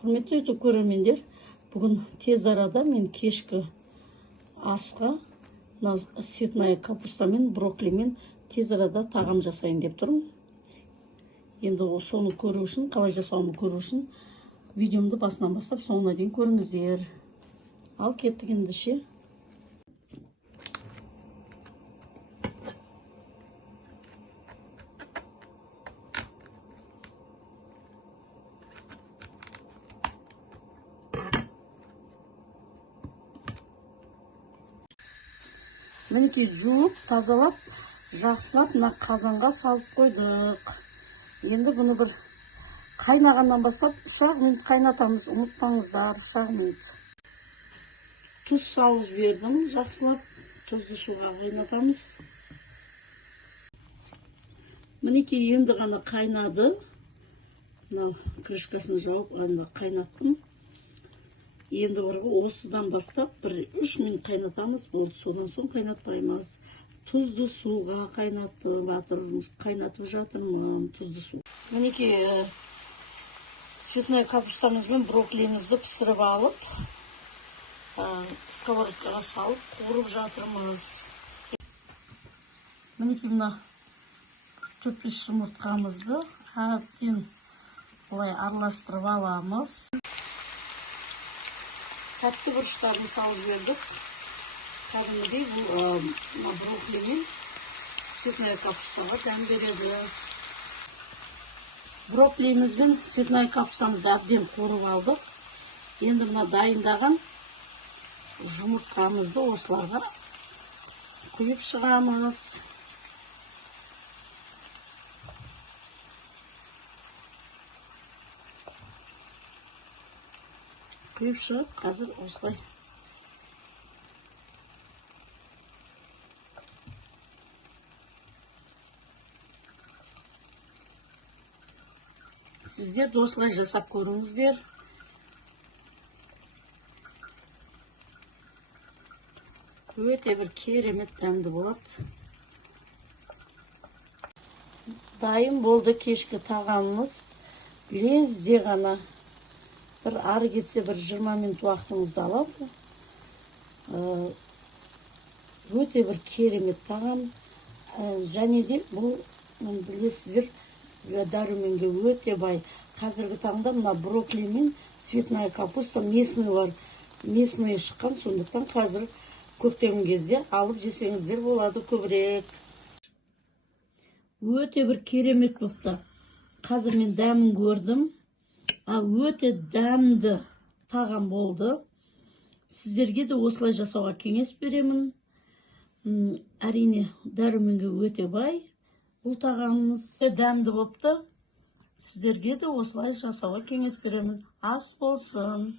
Құрметті көрермендер, бүгін тез арада мен кешкі асқа цветная капустамен, брокколимен тез арада тағам жасайын деп тұрмын. Енді соны көру үшін, қалай жасауымды көру үшін видеомды басынан бастап соңына дейін көріңіздер. Ал кеттік енді ше. Мінекей жуып, тазалап, жақсылап мына қазанға салып қойдық. Енді бұны бір қайнағаннан бастап 3 минут қайнатамыз. Ұмытпаңыздар, 3 минут. Тұз салып бердім, жақсылап тұзды суға қайнатамыз. Мінекей енді ғана қайнады. Мына крышкасын жауып, қайнаттым. Енді осыдан бастап 3 минут қайнатамыз, болды. Содан соң қайнатпаймыз. Тұзды суға қайнатып жатырмын, тұзды су. Мінекей цветная капустамыз бен брокколимізді пісіріп алып, сковородкаға салып, қуырып жатырмыз. Мінекей мына 4-5 жұмыртқамызды әбден олай араластырып аламыз. Тәтті бұрыштарын салып жібердік. Кәдімгідей бұл брокколи мен цветная капустаға дәм береді. Брокколиміз бен цветная капустамызды әбден қуырып алдық. Енді мына дайындаған жұмыртқамызды осыларға құйып шығамыз. Құйып шығып, қазір осылай. Сіздер де осылай жасап көріңіздер. Өте бір керемет дәмді болады. Дайын болды кешкі тағамымыз. Лезде ғана. Бір ары кетсе бір 20 минут уақытыңызды алады. Өте бір керемет тағам. Және де бұл, білесіздер, дәруменге өте бай. Қазіргі таңда мына брокколи мен цветная капуста месный шыққан, сондықтан қазір көктем кезде алып жесеңіздер болады көбірек. Өте бір керемет болыпты. Қазір мен дәмін көрдім. Өте дәмді тағам болды. Сіздерге де осылай жасауға кеңес беремін. Әрине, дәруменге өте бай. Бұл тағамымыз дәмді болыпты. Сіздерге де осылай жасауға кеңес беремін. Ас болсын.